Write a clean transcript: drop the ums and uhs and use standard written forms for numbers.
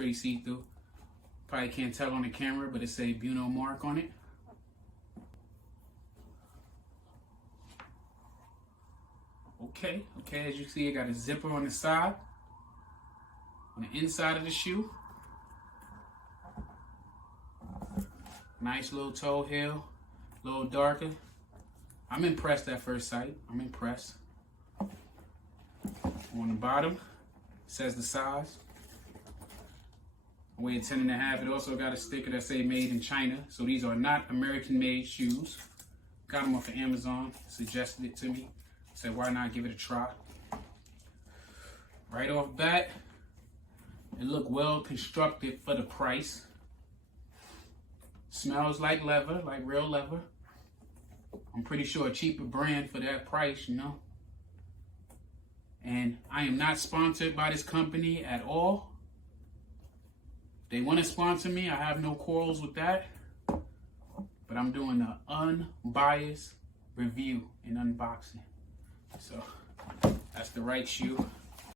Pretty see-through. Probably can't tell on the camera, but it say Bruno Marc on it. Okay, as you see, it got a zipper on the side, on the inside of the shoe. Nice little toe heel, a little darker. I'm impressed at first sight. I'm impressed. On the bottom, says the size. I weigh 10.5. It also got a sticker that say made in China. So these are not American made shoes. Got them off of Amazon, suggested it to me. Said why not give it a try. Right off bat, it looked well constructed for the price. Smells like leather, like real leather. I'm pretty sure a cheaper brand for that price, you know. And I am not sponsored by this company at all. If they want to sponsor me, I have no quarrels with that. But I'm doing an unbiased review and unboxing. So that's the right shoe.